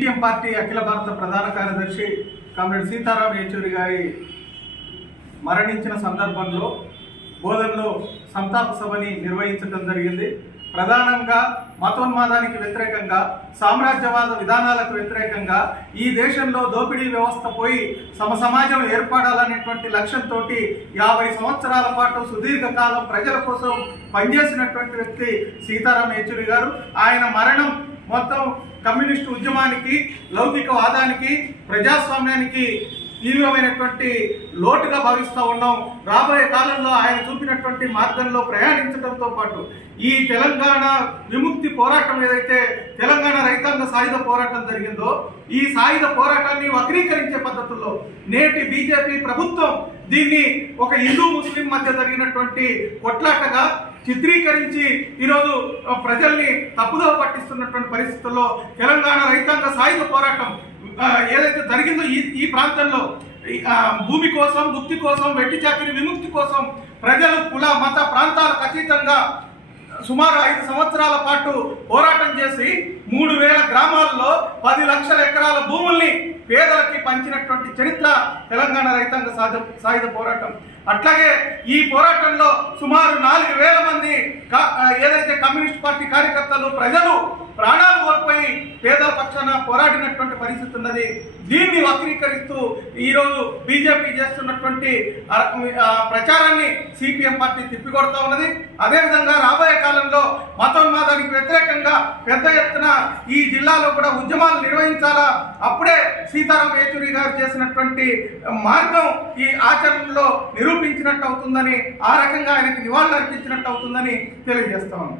CPM party అఖిల భారత ప్రధాన కార్యదర్శి కామ్రేడ్ సీతారాం యేచూరి గారి మరణించిన సందర్భంలో బోధనలో సంతాప సభని నిర్వహించడం జరిగింది. ప్రధానంగా మతోన్మాదానికి వ్యతిరేకంగా, సామ్రాజ్యవాద విధానాలకు వ్యతిరేకంగా ఈ దేశంలో దోపిడీ వ్యవస్థ పోయి సమాజం ఏర్పడాలనేటువంటి లక్ష్యంతో 50 సంవత్సరాల పాటు సుదీర్ఘకాలం ప్రజల కోసం పనిచేసినటువంటి వ్యక్తి సీతారాం యేచూరి గారు. ఆయన మరణం మొత్తం కమ్యూనిస్టు ఉద్యమానికి, లౌకికవాదానికి, ప్రజాస్వామ్యానికి తీవ్రమైనటువంటి లోటుగా భావిస్తూ ఉన్నాం. రాబోయే కాలంలో ఆయన చూపినటువంటి మార్గంలో ప్రయాణించడంతో పాటు ఈ తెలంగాణ విముక్తి పోరాటం ఏదైతే తెలంగాణ రైతాంగ సాయుధ పోరాటం జరిగిందో, ఈ సాయుధ పోరాటాన్ని వక్రీకరించే పద్ధతుల్లో నేటి బీజేపీ ప్రభుత్వం దీన్ని ఒక హిందూ ముస్లిం మధ్య జరిగినటువంటి కొట్లాటగా చిత్రీకరించి ఈరోజు ప్రజల్ని తప్పుదోవ పట్టిస్తున్నటువంటి పరిస్థితుల్లో తెలంగాణ రైతాంగ సాయుధ పోరాటం ఏదైతే జరిగిందో ఈ ప్రాంతంలో భూమి కోసం, ముక్తి కోసం, వెట్టి చాకిరి విముక్తి కోసం ప్రజలు కుల మత ప్రాంతాలకు అతీతంగా సుమారు 5 సంవత్సరాల పాటు పోరాటం చేసి 3000 గ్రామాల్లో 10 లక్షల ఎకరాల భూముల్ని పేదలకి పంచినటువంటి చరిత్ర తెలంగాణ రైతాంగ సాయుధ పోరాటం. అట్లాగే ఈ పోరాటంలో సుమారు 4000 మంది ఏదైతే కమ్యూనిస్ట్ పార్టీ కార్యకర్తలు, ప్రజలు ప్రాణాలు కోల్పోయి పేదల పక్షాన పోరాడినటువంటి పరిస్థితి ఉన్నది. దీన్ని వక్రీకరిస్తూ ఈరోజు బీజేపీ చేస్తున్నటువంటి ప్రచారాన్ని సిపిఎం పార్టీ తిప్పికొడతా ఉన్నది. అదేవిధంగా రాబోయే కాలంలో మతోన్మాదానికి వ్యతిరేకంగా పెద్ద ఎత్తున ఈ జిల్లాలో కూడా ఉద్యమాలు నిర్వహించాలా. అప్పుడే సీతారాం యేచూరి గారు చేసినటువంటి మార్గం ఈ ఆచరణలో నిరూపించినట్టు అవుతుందని, ఆ రకంగా ఆయనకి నివాళులు అర్పించినట్టు అవుతుందని తెలియజేస్తా ఉన్నాం.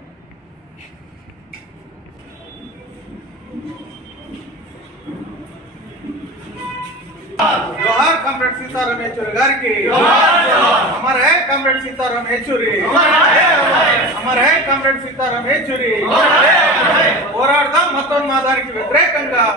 जोहार कॉमरेड सीताराम येचूरी गारी की, अमर है कॉमरेड सीताराम येचूरी, अमर है कॉमरेड सीताराम येचूरी. పోరాడదాం మతోన్మాదానికి వ్యతిరేకంగా.